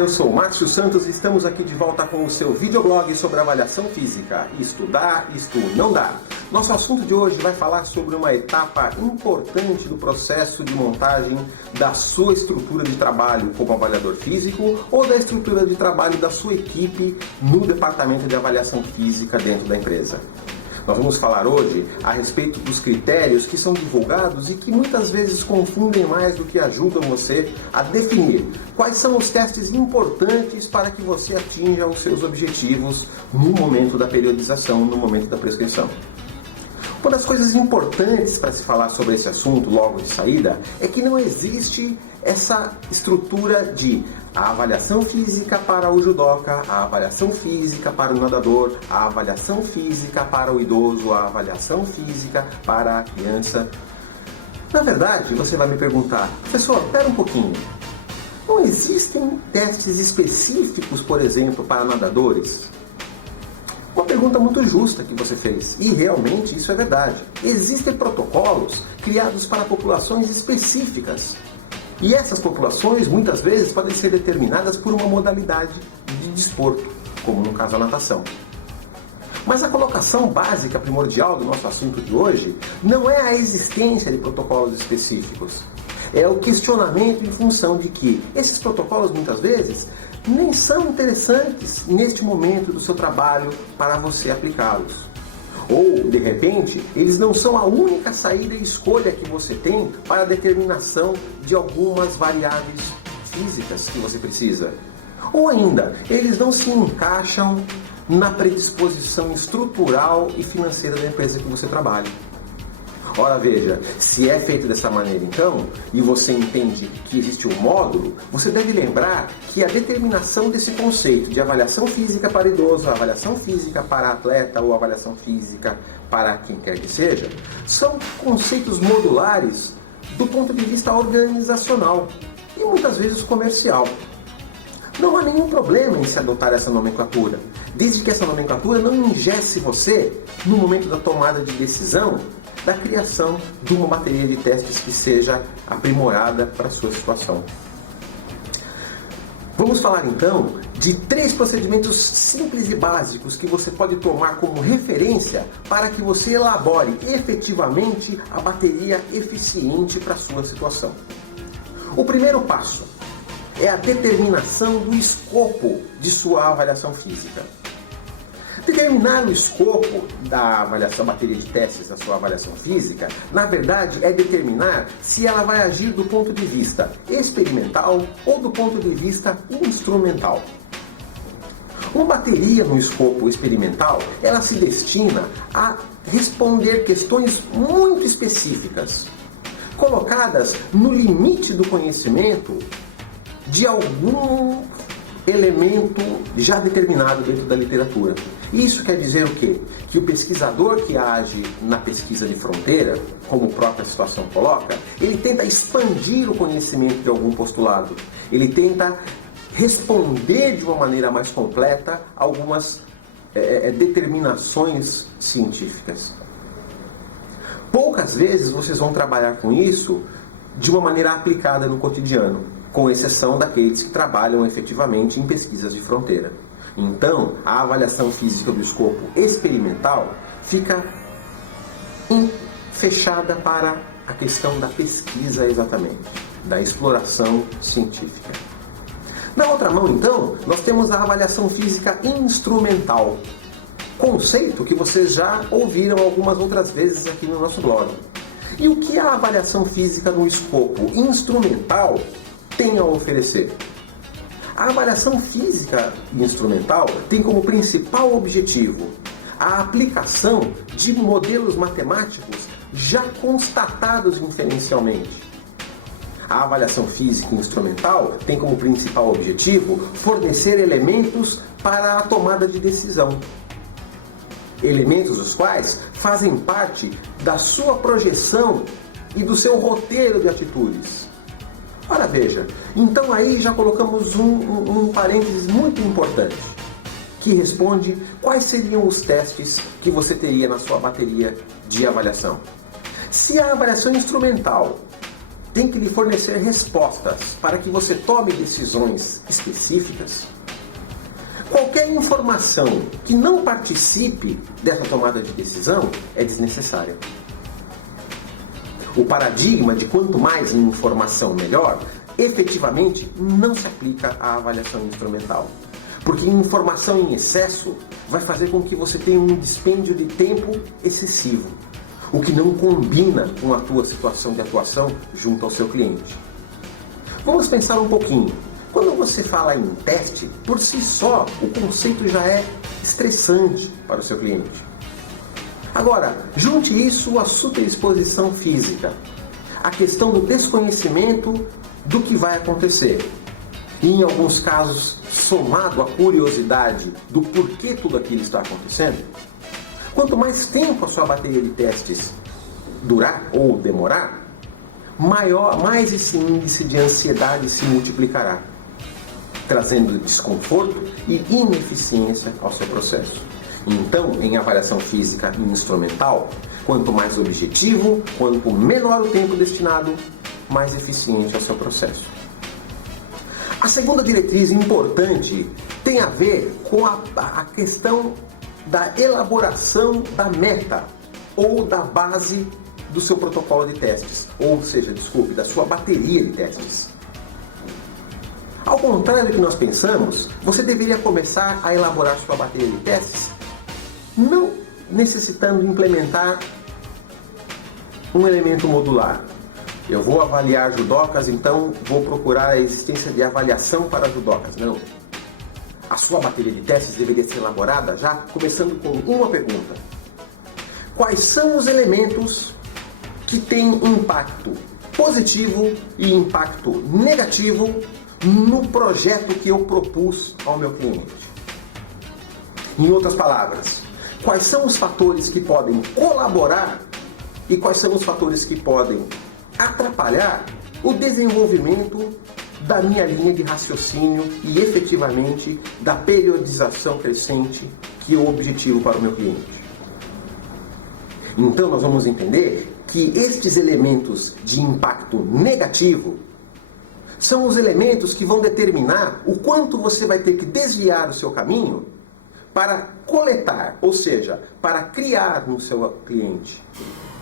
eu sou o Márcio Santos e estamos aqui de volta com o seu videoblog sobre avaliação física. Isto dá, isto não dá. Nosso assunto de hoje vai falar sobre uma etapa importante do processo de montagem da sua estrutura de trabalho como avaliador físico ou da estrutura de trabalho da sua equipe no departamento de avaliação física dentro da empresa. Nós vamos falar hoje a respeito dos critérios que são divulgados e que muitas vezes confundem mais do que ajudam você a definir quais são os testes importantes para que você atinja os seus objetivos no momento da periodização, no momento da prescrição. Uma das coisas importantes para se falar sobre esse assunto logo de saída é que não existe essa estrutura de a avaliação física para o judoca, a avaliação física para o nadador, a avaliação física para o idoso, a avaliação física para a criança. Na verdade, você vai me perguntar, professor, espera um pouquinho. Não existem testes específicos, por exemplo, para nadadores? Uma pergunta muito justa que você fez, e realmente isso é verdade. Existem protocolos criados para populações específicas. E essas populações, muitas vezes, podem ser determinadas por uma modalidade de desporto, como no caso a natação. Mas a colocação básica primordial do nosso assunto de hoje não é a existência de protocolos específicos. É o questionamento em função de que esses protocolos, muitas vezes, nem são interessantes neste momento do seu trabalho para você aplicá-los. Ou, de repente, eles não são a única saída e escolha que você tem para a determinação de algumas variáveis físicas que você precisa. Ou ainda, eles não se encaixam na predisposição estrutural e financeira da empresa que você trabalha. Ora, veja, se é feito dessa maneira então, e você entende que existe um módulo, você deve lembrar que a determinação desse conceito de avaliação física para idoso, avaliação física para atleta ou avaliação física para quem quer que seja, são conceitos modulares do ponto de vista organizacional e muitas vezes comercial. Não há nenhum problema em se adotar essa nomenclatura, desde que essa nomenclatura não engesse você no momento da tomada de decisão da criação de uma bateria de testes que seja aprimorada para a sua situação. Vamos falar então de 3 procedimentos simples e básicos que você pode tomar como referência para que você elabore efetivamente a bateria eficiente para a sua situação. O primeiro passo é a determinação do escopo de sua avaliação física. Determinar o escopo da avaliação, bateria de testes da sua avaliação física, na verdade, é determinar se ela vai agir do ponto de vista experimental ou do ponto de vista instrumental. Uma bateria no escopo experimental, ela se destina a responder questões muito específicas, colocadas no limite do conhecimento de algum elemento já determinado dentro da literatura. Isso quer dizer o quê? Que o pesquisador que age na pesquisa de fronteira, como a própria situação coloca, ele tenta expandir o conhecimento de algum postulado. Ele tenta responder de uma maneira mais completa algumas determinações científicas. Poucas vezes vocês vão trabalhar com isso de uma maneira aplicada no cotidiano, com exceção daqueles que trabalham efetivamente em pesquisas de fronteira. Então, a avaliação física do escopo experimental fica fechada para a questão da pesquisa exatamente, da exploração científica. Na outra mão, então, nós temos a avaliação física instrumental, conceito que vocês já ouviram algumas outras vezes aqui no nosso blog. E o que a avaliação física no escopo instrumental tem a oferecer? A avaliação física instrumental tem como principal objetivo a aplicação de modelos matemáticos já constatados inferencialmente. A avaliação física instrumental tem como principal objetivo fornecer elementos para a tomada de decisão. Elementos os quais fazem parte da sua projeção e do seu roteiro de atitudes. Ora, veja, então aí já colocamos um parênteses muito importante, que responde quais seriam os testes que você teria na sua bateria de avaliação. Se a avaliação instrumental tem que lhe fornecer respostas para que você tome decisões específicas. Qualquer informação que não participe dessa tomada de decisão é desnecessária. O paradigma de quanto mais informação melhor, efetivamente não se aplica à avaliação instrumental. Porque informação em excesso vai fazer com que você tenha um dispêndio de tempo excessivo, o que não combina com a tua situação de atuação junto ao seu cliente. Vamos pensar um pouquinho. Quando você fala em teste, por si só, o conceito já é estressante para o seu cliente. Agora, junte isso à superexposição física, a questão do desconhecimento do que vai acontecer. E, em alguns casos, somado à curiosidade do porquê tudo aquilo está acontecendo, quanto mais tempo a sua bateria de testes durar ou demorar, mais esse índice de ansiedade se multiplicará, trazendo desconforto e ineficiência ao seu processo. Então, em avaliação física e instrumental, quanto mais objetivo, quanto menor o tempo destinado, mais eficiente é o seu processo. A segunda diretriz importante tem a ver com a questão da elaboração da meta ou da base do seu protocolo de testes, ou seja, da sua bateria de testes. Ao contrário do que nós pensamos, você deveria começar a elaborar sua bateria de testes não necessitando implementar um elemento modular. Eu vou avaliar judocas, então vou procurar a existência de avaliação para judocas. Não. A sua bateria de testes deveria ser elaborada já começando com uma pergunta. Quais são os elementos que têm impacto positivo e impacto negativo no projeto que eu propus ao meu cliente? Em outras palavras, quais são os fatores que podem colaborar e quais são os fatores que podem atrapalhar o desenvolvimento da minha linha de raciocínio e efetivamente da periodização crescente que é o objetivo para o meu cliente. Então nós vamos entender que estes elementos de impacto negativo são os elementos que vão determinar o quanto você vai ter que desviar o seu caminho para coletar, ou seja, para criar no seu cliente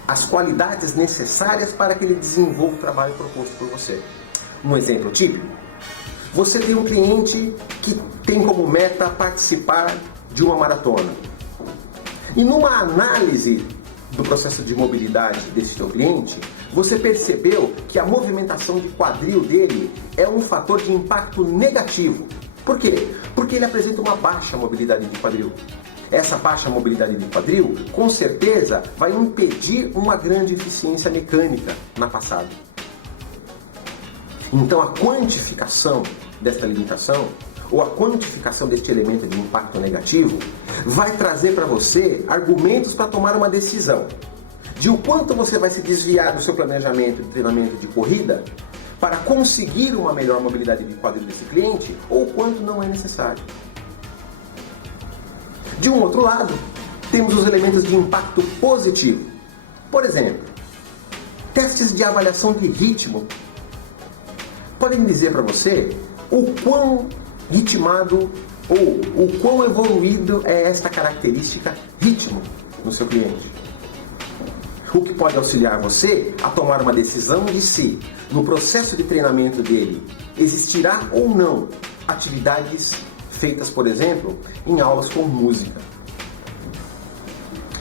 as qualidades necessárias para que ele desenvolva o trabalho proposto por você. Um exemplo típico: você tem um cliente que tem como meta participar de uma maratona. E numa análise do processo de mobilidade desse seu cliente, você percebeu que a movimentação de quadril dele é um fator de impacto negativo. Por quê? Porque ele apresenta uma baixa mobilidade de quadril. Essa baixa mobilidade de quadril, com certeza, vai impedir uma grande eficiência mecânica na passada. Então, a quantificação desta limitação, ou a quantificação deste elemento de impacto negativo, vai trazer para você argumentos para tomar uma decisão de o quanto você vai se desviar do seu planejamento de treinamento de corrida para conseguir uma melhor mobilidade de quadril desse cliente, ou o quanto não é necessário. De um outro lado, temos os elementos de impacto positivo. Por exemplo, testes de avaliação de ritmo podem dizer para você o quão ritmado ou o quão evoluído é esta característica ritmo no seu cliente. O que pode auxiliar você a tomar uma decisão de se, no processo de treinamento dele, existirá ou não atividades feitas, por exemplo, em aulas com música.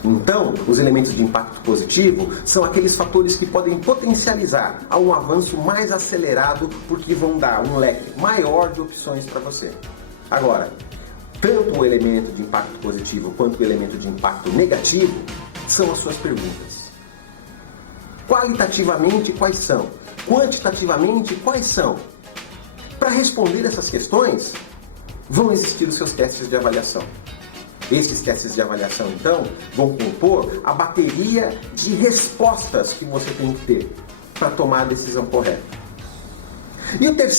Então, os elementos de impacto positivo são aqueles fatores que podem potencializar a um avanço mais acelerado, porque vão dar um leque maior de opções para você. Agora, tanto o elemento de impacto positivo quanto o elemento de impacto negativo são as suas perguntas. Qualitativamente, quais são? Quantitativamente, quais são? Para responder essas questões, vão existir os seus testes de avaliação. Esses testes de avaliação, então, vão compor a bateria de respostas que você tem que ter para tomar a decisão correta. E o terceiro